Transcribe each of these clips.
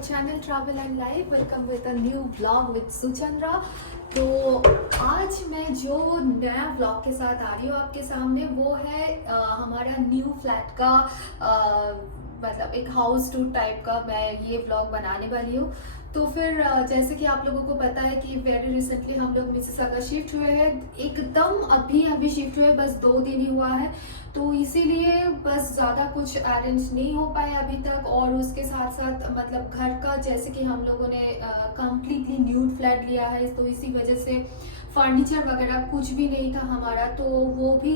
channel Travel and Life. Welcome with a new vlog with Suchandra. तो आज मैं जो नया व्लॉग के साथ आ रही हूँ आपके सामने वो है हमारा न्यू फ्लैट का मतलब एक हाउस टूर टाइप का मैं ये व्लॉग बनाने वाली हूँ। तो फिर जैसे कि आप लोगों को पता है कि वेरी रिसेंटली हम लोग मिसिसागा शिफ्ट हुए हैं, एकदम अभी शिफ्ट हुए, बस 2 दिन ही हुआ है। तो इसीलिए बस ज़्यादा कुछ अरेंज नहीं हो पाया अभी तक। और उसके साथ साथ मतलब घर का जैसे कि हम लोगों ने कम्प्लीटली न्यू फ्लैट लिया है, तो इसी वजह से फर्नीचर वगैरह कुछ भी नहीं था हमारा, तो वो भी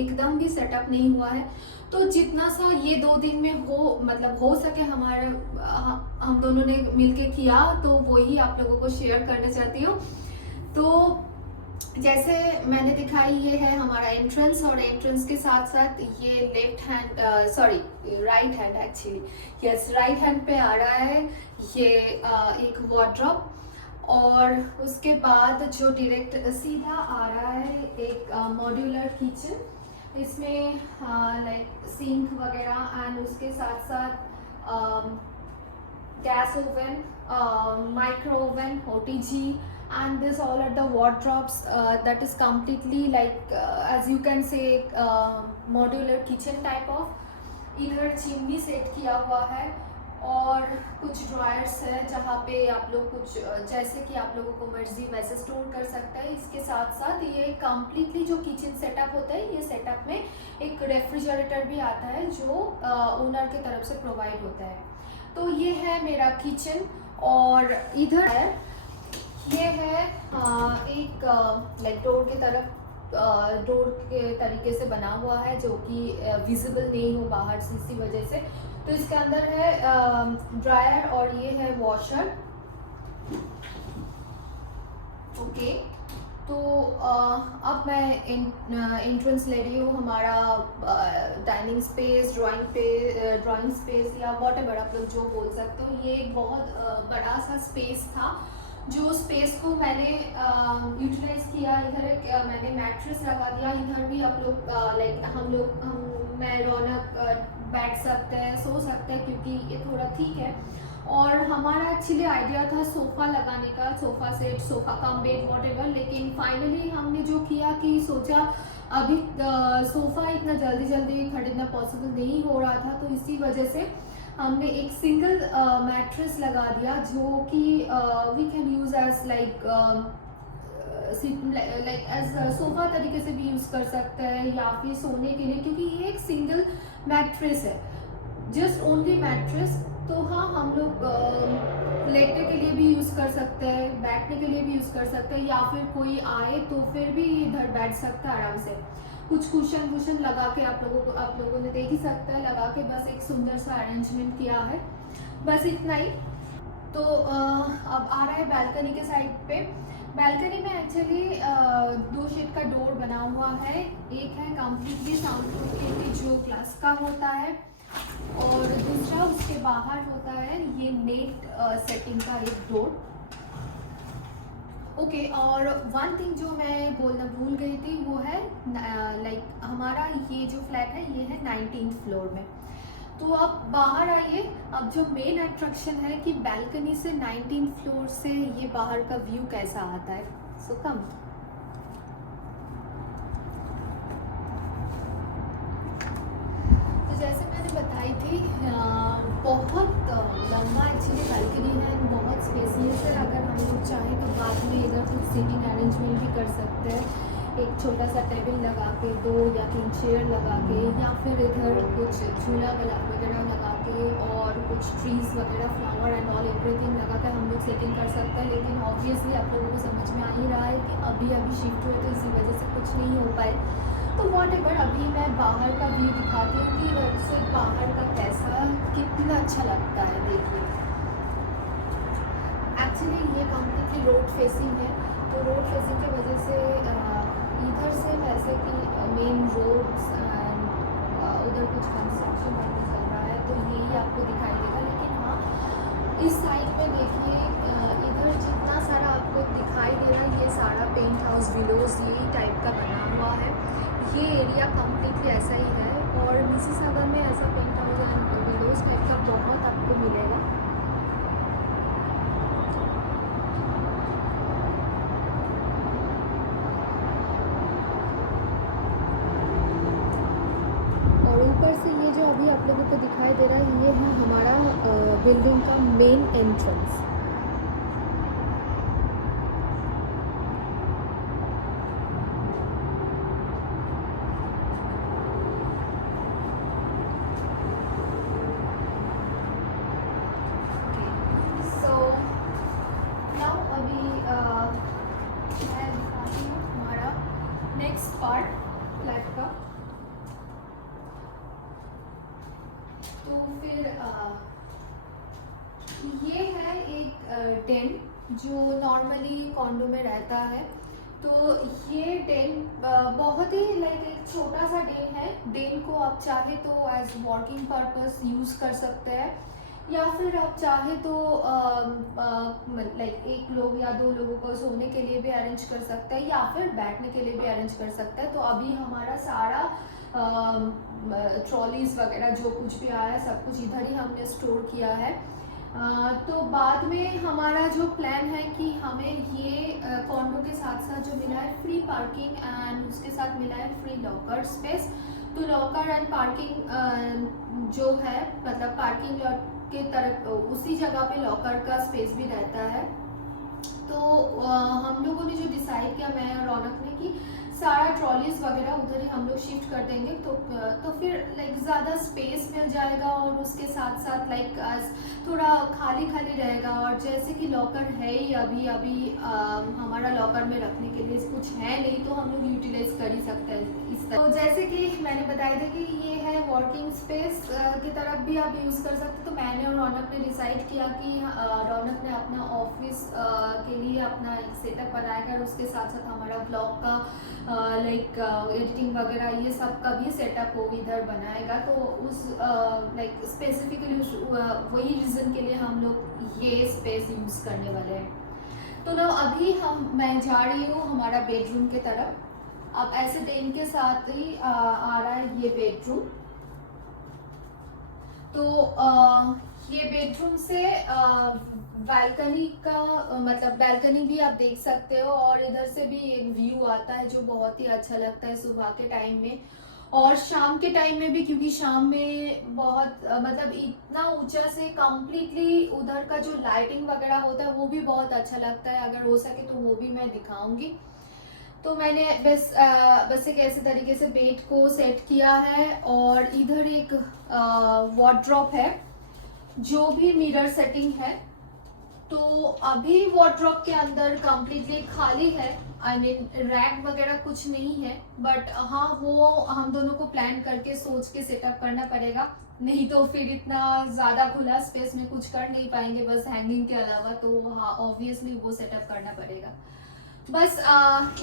एकदम भी सेटअप नहीं हुआ है। तो जितना सा ये 2 दिन में हो सके हमारे हम दोनों ने मिलके किया, तो वही आप लोगों को शेयर करना चाहती हूँ। तो जैसे मैंने दिखाई, ये है हमारा एंट्रेंस, और एंट्रेंस के साथ साथ ये right hand actually right hand पे आ रहा है ये एक वार्डरोब। और उसके बाद जो डायरेक्ट सीधा आ रहा है एक मॉड्यूलर किचन, इसमें लाइक सिंक वगैरह एंड उसके साथ साथ gas oven, micro oven, OTG, and this all are the wardrobes that is completely like as you can say modular kitchen type of। इधर चिमनी सेट किया हुआ है और कुछ ड्रायर्स है जहाँ पे आप लोग कुछ जैसे कि आप लोगों को मर्जी वैसे स्टोर कर सकते हैं। इसके साथ साथ ये कम्प्लीटली जो किचन सेटअप होता है, ये सेटअप में एक रेफ्रिजरेटर भी आता है जो ओनर की तरफ से प्रोवाइड होता है। तो ये है मेरा किचन। और इधर है ये है एक लाइक डोर के तरीके से बना हुआ है जो कि विजिबल नहीं हो बाहर से, इसी वजह से। तो इसके अंदर है ड्रायर और ये है वॉशर। ओके, तो अब मैं एंट्रेंस ले रही हूँ हमारा डाइनिंग स्पेस, ड्राइंग स्पेस या वॉटेवर आप लोग जो बोल सकते हो। ये एक बहुत बड़ा सा स्पेस था, जो स्पेस को मैंने यूटिलाइज किया। इधर एक मैंने मैट्रेस लगा दिया। इधर भी आप लोग लाइक मैं रौनक बैठ सकते हैं, सो सकते हैं, क्योंकि ये थोड़ा ठीक है। और हमारा एक्चुअली आइडिया था सोफ़ा लगाने का, sofa set, sofa cum bed whatever, लेकिन फाइनली हमने जो किया कि सोचा अभी सोफ़ा इतना जल्दी खरीदना पॉसिबल नहीं हो रहा था, तो इसी वजह से हमने एक सिंगल मैट्रेस लगा दिया जो कि we can use as like as sofa तरीके से भी यूज़ कर सकते हैं या फिर सोने के लिए, क्योंकि ये एक सिंगल मैट्रेस है, जस्ट ओनली मैट्रेस। तो हाँ, हम लोग लेटने के लिए भी यूज़ कर सकते हैं, बैठने के लिए भी यूज़ कर सकते हैं, या फिर कोई आए तो फिर भी इधर बैठ सकता है आराम से। कुछ कुशन लगा के आप लोगों ने देख ही सकते हैं, लगा के बस एक सुंदर सा अरेंजमेंट किया है, बस इतना ही। तो अब आ रहा है बालकनी के साइड पे। बालकनी में एक्चुअली 2 शेड का डोर बना हुआ है। एक है कम्प्लीटली साउंड प्रूफ के लिए जो ग्लास का होता है, और दूसरा उसके बाहर होता है ये नेट सेटिंग का एक डोर। ओके, और वन थिंग जो मैं बोलना भूल गई थी वो है लाइक हमारा ये जो फ्लैट है ये है 19th फ्लोर में। तो अब बाहर आइए, अब जो मेन अट्रैक्शन है कि बालकनी से 19th फ्लोर से ये बाहर का व्यू कैसा आता है। सो कम। तो जैसे मैंने बताई थी बहुत लंबा एक्चुअली बालकनी है, बहुत स्पेसियस है। अगर हम लोग चाहें तो बाद में इधर कुछ सीटिंग अरेंजमेंट भी कर सकते हैं, एक छोटा सा टेबल लगा के 2 या 3 चेयर लगा के, या फिर इधर कुछ झूला वगैरह लगा के और कुछ ट्रीज़ वगैरह, फ्लावर एंड ऑल एवरीथिंग लगा कर हम लोग सेटिंग कर सकते हैं। लेकिन ऑब्वियसली आप लोगों को समझ में आ ही रहा है कि अभी शिफ्ट हुए, तो इसी वजह से कुछ नहीं हो पाए। तो वॉटेवर, अभी मैं बाहर का व्यू दिखाती हूँ कि सिर्फ बाहर का कैसा कितना अच्छा लगता है। देखिए, एक्चुअली ये कम्प्लीटली रोड फेसिंग है, तो रोड फेसिंग की वजह से इधर से वैसे कि मेन रोड्स एंड उधर कुछ कंस्ट्रक्शन वर्क चल रहा है, तो यही आपको दिखाई देगा। लेकिन हाँ, इस साइड में देखिए, इधर जितना सारा आपको दिखाई दे रहा है ये सारा पेंट हाउस विलोज यही टाइप का बना हुआ है। ये एरिया कम्प्लीटली ऐसा ही है, और मिसिसागा में ऐसा penthouse and villas type का बहुत आपको मिलेगा। दिखाई दे रहा है, ये है हमारा बिल्डिंग का मेन एंट्रेंस। सो नाउ अभी मैं दिखाती हूँ हमारा नेक्स्ट पार्ट फ्लैट का। तो फिर ये है एक डेन जो नॉर्मली कॉन्डो में रहता है। तो ये डेन बहुत ही लाइक एक छोटा सा डेन है। डेन को आप चाहे तो एज वर्किंग पर्पस यूज़ कर सकते हैं, या फिर आप चाहे तो लाइक एक लोग या दो लोगों को सोने के लिए भी अरेंज कर सकते हैं, या फिर बैठने के लिए भी अरेंज कर सकते हैं। तो अभी हमारा सारा ट्रॉलीज वगैरह जो कुछ भी आया है सब कुछ इधर ही हमने स्टोर किया है। तो बाद में हमारा जो प्लान है कि हमें ये कॉन्डो के साथ साथ जो मिला है फ्री पार्किंग एंड उसके साथ मिला है फ्री लॉकर स्पेस। तो लॉकर एंड पार्किंग जो है मतलब पार्किंग लॉट के तरफ उसी जगह पे लॉकर का स्पेस भी रहता है। तो हम लोगों ने जो डिसाइड किया, मैं और रौनक ने, कि सारा ट्रॉलीज वगैरह उधर ही हम लोग शिफ्ट कर देंगे। तो फिर लाइक ज़्यादा स्पेस मिल जाएगा और उसके साथ साथ लाइक थोड़ा खाली खाली रहेगा। और जैसे कि लॉकर है ही अभी हमारा लॉकर में रखने के लिए कुछ है नहीं, तो हम लोग यूटिलाइज कर ही सकते हैं इस तरह। तो जैसे कि मैंने बताया था कि ये है वर्किंग स्पेस की तरफ भी आप यूज़ कर सकते। तो मैंने और रौनक ने डिसाइड किया कि रौनक ने अपना ऑफिस के लिए अपना एक सेटअप बनाएगा और उसके साथ साथ हमारा ब्लॉग का लाइक एडिटिंग वगैरह ये सब का भी सेटअप वो इधर बनाएगा। तो उस लाइक स्पेसिफिकली वही रीज़न के लिए हम लोग ये स्पेस यूज़ करने वाले हैं। तो ना अभी मैं जा रही हूँ हमारा बेडरूम के तरफ। अब ऐसे डेन के साथ ही आ रहा है ये बेडरूम। तो ये बेडरूम से बालकनी का मतलब बालकनी भी आप देख सकते हो, और इधर से भी एक व्यू आता है जो बहुत ही अच्छा लगता है सुबह के टाइम में और शाम के टाइम में भी, क्योंकि शाम में बहुत मतलब इतना ऊंचा से कंप्लीटली उधर का जो लाइटिंग वगैरह होता है वो भी बहुत अच्छा लगता है। अगर हो सके तो वो भी मैं दिखाऊंगी। तो मैंने बस एक ऐसे तरीके से बेड को सेट किया है, और इधर एक वार्डरोब है जो भी मिरर सेटिंग है। तो अभी वार्डरोब के अंदर कंप्लीटली खाली है, आई मीन रैक वगैरह कुछ नहीं है। बट हाँ, वो हम दोनों को प्लान करके सोच के सेटअप करना पड़ेगा, नहीं तो फिर इतना ज़्यादा खुला स्पेस में कुछ कर नहीं पाएंगे बस हैंगिंग के अलावा। तो हाँ, ऑब्वियसली वो सेटअप करना पड़ेगा। बस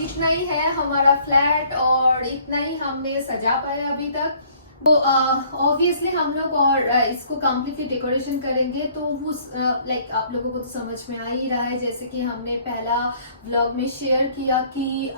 इतना ही है हमारा फ्लैट, और इतना ही हमने सजा पाया अभी तक। तो ऑब्वियसली हम लोग और इसको कम्प्लीटली डेकोरेशन करेंगे। तो उस लाइक आप लोगों को तो समझ में आ ही रहा है, जैसे कि हमने पहला व्लॉग में शेयर किया कि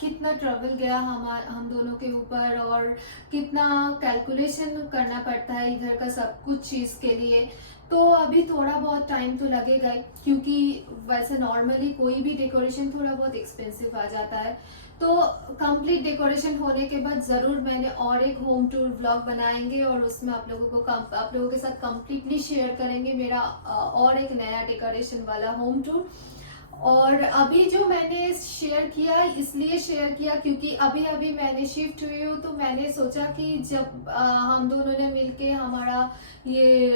कितना ट्रबल गया हम दोनों के ऊपर, और कितना कैलकुलेशन करना पड़ता है इधर का सब कुछ चीज़ के लिए। तो अभी थोड़ा बहुत टाइम तो लगेगा ही, क्योंकि वैसे नॉर्मली कोई भी डेकोरेशन थोड़ा बहुत एक्सपेंसिव आ जाता है। तो कंप्लीट डेकोरेशन होने के बाद ज़रूर मैंने और एक होम टूर व्लॉग बनाएंगे, और उसमें आप लोगों के साथ कंप्लीटली शेयर करेंगे मेरा और एक नया डेकोरेशन वाला होम टूर। और अभी जो मैंने शेयर किया इसलिए शेयर किया क्योंकि अभी अभी मैंने शिफ्ट हुई हूँ। तो मैंने सोचा कि जब हम दोनों ने मिलके हमारा ये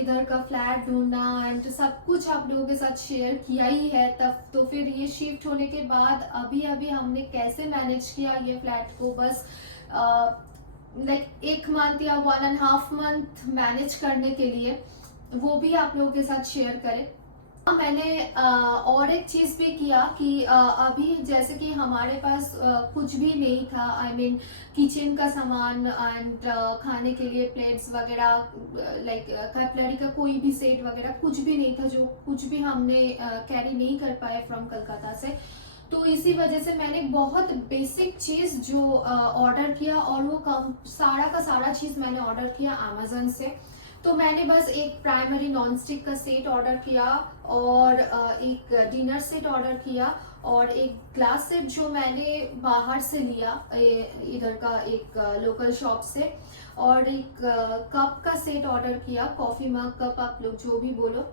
इधर का फ्लैट ढूंढना एंड सब कुछ आप लोगों के साथ शेयर किया ही है, तब तो फिर ये शिफ्ट होने के बाद अभी अभी हमने कैसे मैनेज किया ये फ्लैट को, बस लाइक 1 मंथ या 1.5 मंथ मैनेज करने के लिए, वो भी आप लोगों के साथ शेयर करें। मैंने और एक चीज़ भी किया कि अभी जैसे कि हमारे पास कुछ भी नहीं था, आई मीन किचन का सामान एंड खाने के लिए प्लेट्स वगैरह, लाइक कटलरी का कोई भी सेट वगैरह कुछ भी नहीं था, जो कुछ भी हमने कैरी नहीं कर पाए फ्रॉम कलकत्ता से। तो इसी वजह से मैंने बहुत बेसिक चीज़ जो ऑर्डर किया, और वो सारा का सारा चीज़ मैंने ऑर्डर किया अमेज़न से। तो मैंने बस एक प्राइमरी नॉन स्टिक का सेट ऑर्डर किया और एक डिनर सेट ऑर्डर किया और एक ग्लास सेट जो मैंने बाहर से लिया इधर का एक लोकल शॉप से, और एक कप का सेट ऑर्डर किया, कॉफी मग कप आप लोग जो भी बोलो,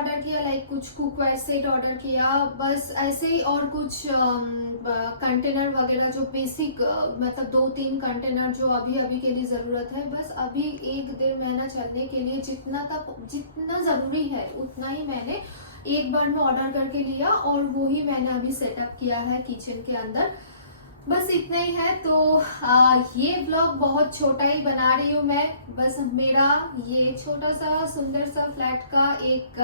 ऑर्डर किया। लाइक कुछ कुकवेयर सेट ऑर्डर किया, बस ऐसे ही। और कुछ कंटेनर वगैरह जो बेसिक मतलब 2-3 कंटेनर जो अभी अभी के लिए ज़रूरत है, बस अभी 1-1.5 महीना चलने के लिए जितना ज़रूरी है उतना ही मैंने एक बार में ऑर्डर करके लिया और वो ही मैंने अभी सेटअप किया है किचन के अंदर। बस इतना ही है। तो ये ब्लॉग बहुत छोटा ही बना रही हूँ मैं, बस मेरा ये छोटा सा सुंदर सा फ्लैट का एक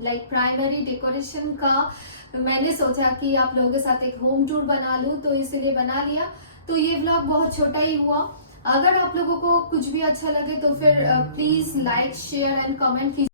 लाइक प्राइमरी डेकोरेशन का मैंने सोचा कि आप लोगों के साथ एक होम टूर बना लूँ, तो इसीलिए बना लिया। तो ये ब्लॉग बहुत छोटा ही हुआ। अगर आप लोगों को कुछ भी अच्छा लगे तो फिर please like share and comment कीजिए।